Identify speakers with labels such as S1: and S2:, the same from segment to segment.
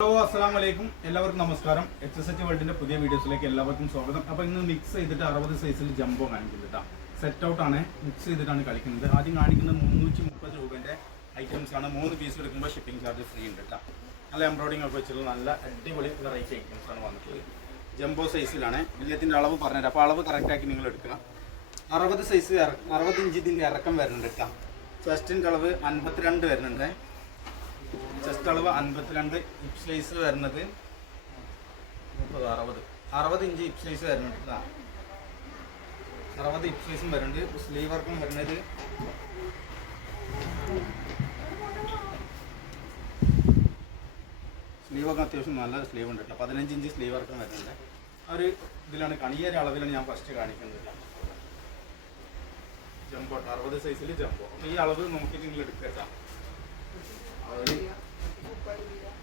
S1: Hello അസ്സാം വലൈക്കും എല്ലാവർക്കും നമസ്കാരം. എച്ച് എസ് എച്ച് വേൾഡിന്റെ പുതിയ വീഡിയോസിലേക്ക് എല്ലാവർക്കും സ്വാഗതം. അപ്പൊ ഇന്ന് മിക്സ് ചെയ്തിട്ട് അറുപത് സൈസിൽ ജംബോ കാണിക്കുന്നത് സെറ്റ് ഔട്ട് ആണ് മിക്സ് ചെയ്തിട്ടാണ് കളിക്കുന്നത്. ആദ്യം കാണിക്കുന്നത് മുന്നൂറ്റി മുപ്പത് രൂപന്റെ ഐറ്റംസ് ആണ്. മൂന്ന് പീസ് എടുക്കുമ്പോൾ ഷിപ്പിംഗ് ചാർജ് ഫ്രീ ഉണ്ട് കേട്ടോ നല്ല എംബ്രോയിഡിംഗ് ഒക്കെ വെച്ചിട്ടുള്ള നല്ല അടിപൊളി വെറൈറ്റി ഐറ്റംസ് ആണ് വന്നിട്ടുള്ളത്. ജംബോ സൈസിലാണ് വലിയത്തിന്റെ അളവ് പറഞ്ഞുതരാം. അപ്പോൾ അളവ് കറക്റ്റ് ആക്കി നിങ്ങൾ എടുക്കുക അറുപത് സൈസ് അറുപത് ഇഞ്ച് ഇറക്കം വരുന്നുണ്ട് കേട്ടോ ഫസ്റ്റിന്റെ അളവ് അൻപത്തിരണ്ട് വരുന്നുണ്ട്. ചെസ്റ്റ് അളവ് അൻപത്തിരണ്ട് ഹിപ് സൈസ് വരുന്നത് മുപ്പത് അറുപത്. അറുപത് ഇഞ്ച് ഹിപ് സൈസ് വരുന്നുണ്ട് അറുപത് ഹിപ് സൈസും വരുന്നുണ്ട്. സ്ലീവ് വർക്കും വരുന്നത് സ്ലീവ് ഒക്കെ അത്യാവശ്യം നല്ല സ്ലീവ് ഉണ്ട് കേട്ടോ പതിനഞ്ച് ഇഞ്ച് സ്ലീവ് വർക്കും വരുന്നുണ്ട്. ആ ഒരു ഇതിലാണ് കണി അളവിലാണ് ഞാൻ ഫസ്റ്റ് കാണിക്കുന്നത് ജംബോ അറുപത് സൈസിൽ ജംബോ ഈ അളവ് നോക്കിയിട്ട് നിങ്ങൾ എടുക്കുക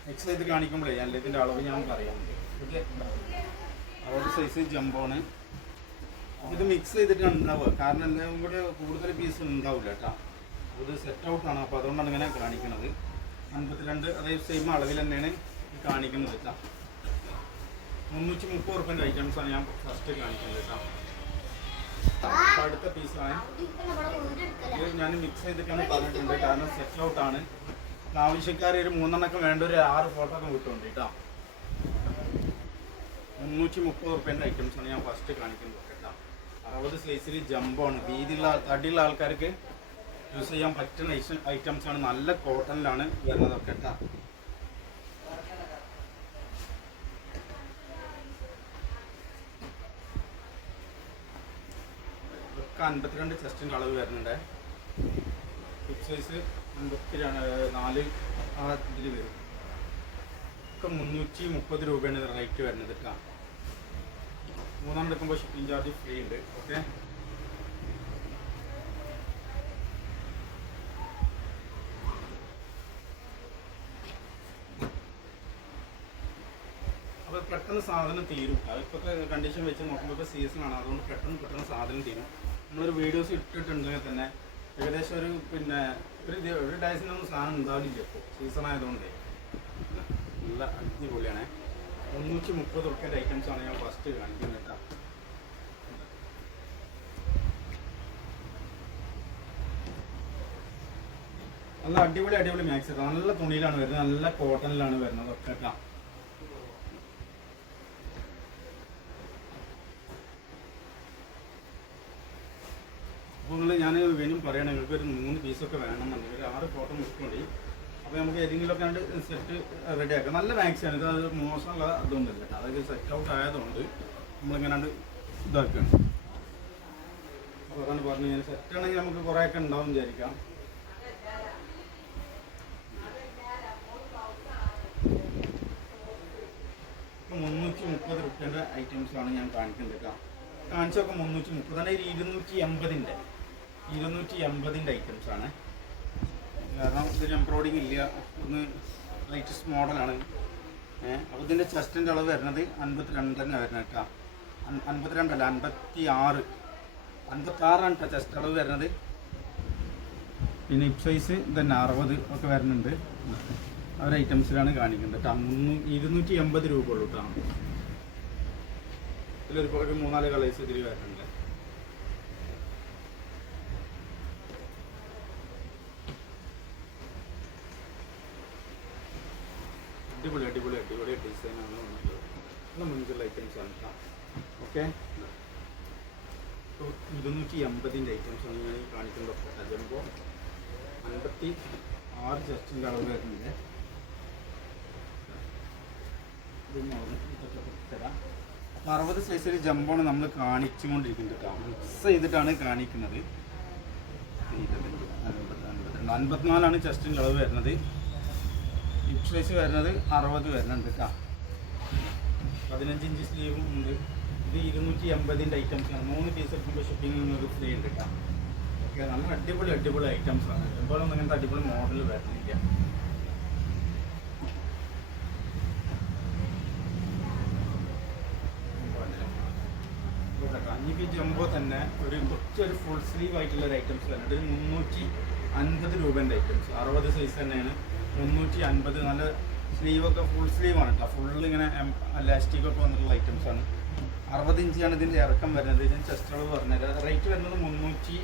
S1: മിക്സ് ചെയ്ത് കാണിക്കുമ്പോഴേ ഞാൻ ഇതിന്റെ അളവ് ഞാൻ പറയാം. ഓക്കെ അറുപത് സൈസ് ജംബോണ് ഇത് മിക്സ് ചെയ്തിട്ടാണ് ഉണ്ടാവുക. കാരണം എല്ലാം കൂടെ കൂടുതൽ പീസ് ഉണ്ടാവില്ല കേട്ടോ. ഇത് സെറ്റ് ഔട്ടാണ് അപ്പോൾ അതുകൊണ്ടാണ് ഇങ്ങനെ കാണിക്കുന്നത് അൻപത്തിരണ്ട് അതേ സെയിം അളവിൽ തന്നെയാണ് കാണിക്കുന്നത് കേട്ടോ. മുന്നൂറ്റി മുപ്പത് റുപ്യന്റെ ഐറ്റംസ് ആണ് ഞാൻ ഫസ്റ്റ് കാണിക്കുന്നത് കേട്ടോ. അടുത്ത പീസാണ് ഇത് ഞാൻ മിക്സ് ചെയ്തിട്ടാണ് പറഞ്ഞിട്ടുണ്ട്. കാരണം സെറ്റ് ഔട്ട് ആണ്. അപ്പൊ ആവശ്യക്കാർ ഒരു മൂന്നെണ്ണക്കം വേണ്ട ഒരു ആറ് ഫോട്ടോ ഒക്കെ കിട്ടുന്നുണ്ട് കേട്ടോ മുന്നൂറ്റി മുപ്പത് റുപ്യന്റെ ഐറ്റംസ് ആണ് ഞാൻ ഫസ്റ്റ് കാണിക്കുന്നത്. കേട്ടോ അറുപത് സൈസിൽ ജമ്പാണ് വീതിയുള്ള തടിയുള്ള ആൾക്കാർക്ക് യൂസ് ചെയ്യാൻ പറ്റുന്ന ഐറ്റംസ് ആണ്. നല്ല കോട്ടണിലാണ് വരുന്നതൊക്കെ കേട്ടോ അൻപത്തിരണ്ട് ചെസ്റ്റിന്റെ അളവ് വരുന്നുണ്ട്. ഹിപ് സൈസ് നാല് ആ ഇതിൽ വരും. ഒക്കെ മുന്നൂറ്റി മുപ്പത് രൂപയാണ് റേറ്റ് വരുന്നത് കേട്ടോ മൂന്നാം എടുക്കുമ്പോൾ ഷിപ്പിംഗ് ചാർജ് ഫ്രീ ഉണ്ട് ഓക്കെ അപ്പോൾ പെട്ടെന്ന് സാധനം തീരും അതിപ്പോഴത്തെ കണ്ടീഷൻ വെച്ച് നോക്കുമ്പോൾ ഇപ്പോൾ സീസണാണ് അതുകൊണ്ട് പെട്ടെന്ന് പെട്ടെന്ന് സാധനം തീരും. നമ്മളൊരു വീഡിയോസ് ഇട്ടിട്ടുണ്ടെങ്കിൽ തന്നെ ഏകദേശം ഒരു പിന്നെ ഒരു ഒരു ഡയസിനൊന്നും സാധനം ഉണ്ടാവില്ല ഇപ്പോൾ സീസൺ ആയതുകൊണ്ട്. നല്ല അടിപൊളിയാണ്. മുന്നൂറ്റി മുപ്പത് റുപ്യന്റെ ആണ് ഞാൻ ഫസ്റ്റ് കാണിക്കുന്നത് കേട്ടോ. നല്ല അടിപൊളി അടിപൊളി മാക്സ് നല്ല തുണിയിലാണ് വരുന്നത്. നല്ല കോട്ടണിലാണ് വരുന്നത് ഒക്കെ കേട്ടോ. അപ്പോൾ നിങ്ങൾ ഞാൻ വീണ്ടും പറയണം നിങ്ങൾക്ക് ഒരു മൂന്ന് പീസൊക്കെ വേണമെന്നുണ്ടെങ്കിൽ ഒരു ആറ് ഫോട്ടോ മുക്കുണ്ട് അപ്പോൾ നമുക്ക് ഏതെങ്കിലുമൊക്കെ കണ്ട് സെറ്റ് റെഡി ആക്കാം നല്ല വാക്സിനാണ് ഇത് അത് മോശമുള്ള ഇതൊന്നുമില്ല കേട്ടോ. അതൊക്കെ സെറ്റ് ഔട്ട് ആയതുകൊണ്ട് നമ്മളിങ്ങനെ ഇതാക്കുകയാണ് അപ്പോൾ അതാണ് പറഞ്ഞു കഴിഞ്ഞാൽ സെറ്റ് ആണെങ്കിൽ നമുക്ക് കുറേയൊക്കെ ഉണ്ടാവും വിചാരിക്കാം. മുന്നൂറ്റി മുപ്പത് റുപ്യന്റെ ഐറ്റംസാണ് ഞാൻ കാണിക്കുന്നത് കാണിച്ചൊക്കെ മുന്നൂറ്റി മുപ്പത് ഒരു ഇരുന്നൂറ്റി എൺപതിന്റെ ഇരുന്നൂറ്റി എൺപതിന്റെ ഐറ്റംസ് ആണ്. കാരണം ഇതിൽ എംബ്രോയിഡിങ് ഇല്ല. ഒന്ന് ലേറ്റസ്റ്റ് മോഡലാണ് അപ്പോൾ ഇതിന്റെ ചെസ്റ്റിന്റെ അളവ് വരുന്നത് അൻപത്തിരണ്ട് തന്നെ വരുന്നത് കേട്ടോ. അൻ- അൻപത്തിരണ്ടല്ല അൻപത്തി ആറ് അൻപത്താറാണ് കേട്ടോ ചെസ്റ്റ് അളവ് വരുന്നത്. പിന്നെ ഇപ്പ് സൈസ് തന്നെ അറുപത് ഒക്കെ വരുന്നുണ്ട്. അവർ ഐറ്റംസിലാണ് കാണിക്കുന്നത് കേട്ടോ ഇരുന്നൂറ്റി എൺപത് രൂപ ഉള്ളൂ കേട്ടോ ഇതിലൊരു മൂന്നാൽ കളേഴ്സ് ഇതിൽ വരുന്നുണ്ട്. അടിപൊളി അടിപൊളി അടിപൊളി ഡിസൈനാണ് വന്നിട്ടുള്ളത്. നല്ല മുൻപുള്ള ഐറ്റംസ് ആണ് ഓക്കെ ഇരുന്നൂറ്റി എൺപതിന്റെ ഐറ്റംസ് ആണ് ഞാൻ ഈ കാണിക്കുന്നത്. ജംബോ അൻപത്തി ആറ് ജസ്റ്റിന്റെ അളവ് ഇതൊക്കെ തരാം. അപ്പോൾ അറുപത് സൈസിൽ ജമ്പാണ് നമ്മൾ കാണിച്ചുകൊണ്ടിരിക്കുന്നത് മിക്സ് ചെയ്തിട്ടാണ് കാണിക്കുന്നത്. അൻപത്തിനാലാണ് ചെസ്റ്റിന്റെ അളവ് വരുന്നത്. ഹിപ് വരുന്നത് അറുപത് വരുന്നുണ്ട് കേട്ടോ പതിനഞ്ച് ഇഞ്ച് സ്ലീവും ഉണ്ട്. ഇത് ഇരുന്നൂറ്റി എൺപതിന്റെ ഐറ്റംസ് ആണ്. മൂന്ന് പീസ് എടുക്കുമ്പോൾ ഷിപ്പിംഗ് നിങ്ങൾക്ക് ഫ്രീ ഉണ്ട് കേട്ടോ ഓക്കെ നല്ല അടിപൊളി അടിപൊളി ഐറ്റംസ് ആണ്. ഇപ്പോഴൊന്നും ഇങ്ങനത്തെ അടിപൊളി മോഡൽ വരുന്നില്ല. അഞ്ഞൂറ്റി ജംബോ തന്നെ ഒരു കുറച്ചൊരു ഫുൾ സ്ലീവ് ആയിട്ടുള്ള ഒരു ഐറ്റംസ് വരുന്നുണ്ട്. ഒരു മുന്നൂറ്റി അൻപത് രൂപേന്റെ ഐറ്റംസ് അറുപത് സൈസ് തന്നെയാണ്. മുന്നൂറ്റി അൻപത് നല്ല സ്ലീവൊക്കെ ഫുൾ സ്ലീവാണ് കേട്ടോ ഫുൾ ഇങ്ങനെ ലാസ്റ്റിക് ഒക്കെ വന്നിട്ടുള്ള ഐറ്റംസ് ആണ്. അറുപത് ഇഞ്ചാണ് ഇതിന്റെ ഇറക്കം വരുന്നത്. ഇതിന് ചെസ്റ്റ് അളവ് പറഞ്ഞത് റേറ്റ് വരുന്നത് മുന്നൂറ്റി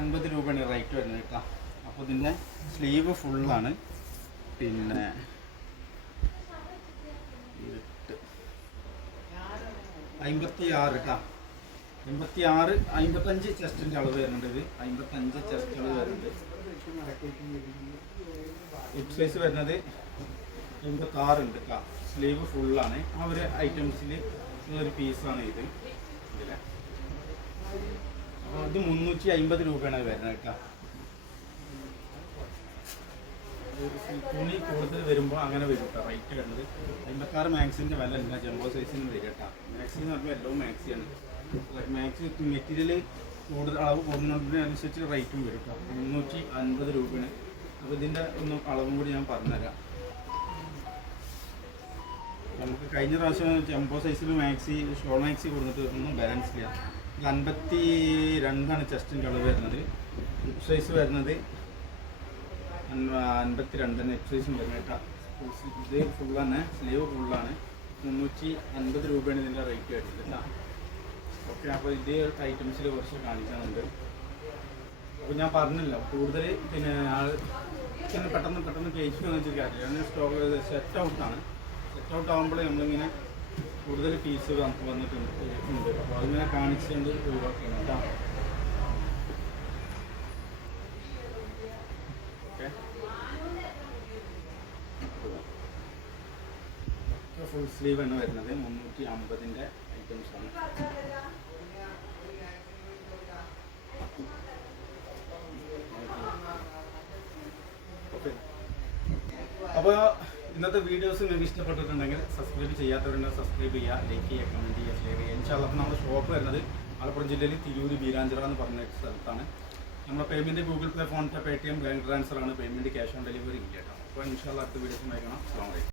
S1: അൻപത് രൂപയാണ് റേറ്റ് വരുന്നത് കേട്ടോ അപ്പോൾ ഇതിന്റെ സ്ലീവ് ഫുള്ളാണ് പിന്നെ അമ്പത്തി ആറ് കേട്ടോ അമ്പത്തി ആറ് അമ്പത്തഞ്ച് ചെസ്റ്റിന്റെ അളവ് വരുന്നുണ്ട് ഇത്. അമ്പത്തഞ്ച് ചെസ്റ്റ് അളവ് വരുന്നുണ്ട്. ഹിപ്പ് സൈസ് വരുന്നത് ആറുണ്ട് കേട്ടോ സ്ലീവ് ഫുള്ളാണ് ആ ഒരു ഐറ്റംസിൽ ഒരു പീസാണ് ഇത്. ഇതിലെ. ഇത് മുന്നൂറ്റി അമ്പത് രൂപയാണ് വരുന്നത് കേട്ടോ. തുണി കൂടുതൽ വരുമ്പോൾ അങ്ങനെ വരും കേട്ടോ റേറ്റ് വരുന്നത്. അമ്പത്താറ് മാക്സിന്റെ വില ഇല്ല ജംബോ സൈസിന് വരും കേട്ടോ. മാക്സി എന്ന് പറയുമ്പോൾ എല്ലാം മാക്സിയാണ് മാക്സി മെറ്റീരിയൽ കൂടുതൽ അളവ് കൂടുന്നതിനനുസരിച്ച് റേറ്റും വരും കേട്ടോ. മുന്നൂറ്റി അൻപത് രൂപയാണ്. അപ്പോൾ ഇതിന്റെ ഒന്ന് അളവും കൂടി ഞാൻ പറഞ്ഞുതരാം. നമുക്ക് കഴിഞ്ഞ പ്രാവശ്യം ചെമ്പോ സൈസിൽ മാക്സി ഷോൾ മാക്സി കൊടുത്തിട്ട് ഒന്നും ബാലൻസ് ഇല്ല. ഇത് അൻപത്തി രണ്ടാണ് ചെസ്റ്റിന്റെ അളവ് വരുന്നത്. ഹിപ് സൈസ് വരുന്നത് അൻപത്തി രണ്ട് ഹിപ് എക്സൈസും വരുന്നത് കേട്ടോ. ഇത് ഫുള്ളാണ് തന്നെ സ്ലീവ് ഫുള്ളാണ് മുന്നൂറ്റി അൻപത് രൂപയാണ് ഇതിന്റെ റേറ്റ് വരുന്നത് കേട്ടോ. ഓക്കെ അപ്പോൾ ഇതേ ഐറ്റംസിൽ കുറച്ച് കാണിക്കാനുണ്ട്. അപ്പോൾ ഞാൻ പറഞ്ഞില്ല കൂടുതൽ പിന്നെ ആൾ ഇങ്ങനെ പെട്ടെന്ന് പെട്ടെന്ന് കഴിച്ചു എന്ന് കാര്യമില്ല. അങ്ങനെ സ്റ്റോക്ക് സെറ്റ് ഔട്ടാണ് സെറ്റ് ഔട്ട് ആകുമ്പോൾ നമ്മളിങ്ങനെ കൂടുതൽ പീസ് നമുക്ക് വന്നിട്ടുണ്ട് ഉണ്ട്. അപ്പോൾ അതിങ്ങനെ കാണിച്ചുകൊണ്ട് ഒഴിവാക്കണം കേട്ടോ ഓക്കെ ഫുൾ സ്ലീവ് ആണ് വരുന്നത്. മുന്നൂറ്റി അമ്പതിന്റെ ഐറ്റംസ് ആണ് അപ്പോൾ ഇന്നത്തെ വീഡിയോസ് നിങ്ങൾക്ക് ഇഷ്ടപ്പെട്ടിട്ടുണ്ടെങ്കിൽ സബ്സ്ക്രൈബ് ചെയ്യാത്തവരുണ്ടെങ്കിൽ സബ്സ്ക്രൈബ് ചെയ്യുക ലൈക്ക് ചെയ്യുക കമന്റ് ചെയ്യുക ഷെയർ ചെയ്യുക. ഇൻഷാല്ല അപ്പോൾ നമ്മുടെ ഷോപ്പ് വരുന്നത് മലപ്പുറം ജില്ലയിൽ തിരൂർ ബീരാഞ്ചിറ എന്ന് പറഞ്ഞ സ്ഥലത്താണ്. നമ്മുടെ payment Google pay phone pay T M bank transfer ആണ് പേയ്മെന്റ് ക്യാഷ് ഓൺ ഡെലിവറി ഇല്ല കേട്ടോ. അപ്പോൾ ഇൻഷാല്ല അടുത്ത വീഡിയോസ് വായിക്കണം അസ്സാം വലൈക്കും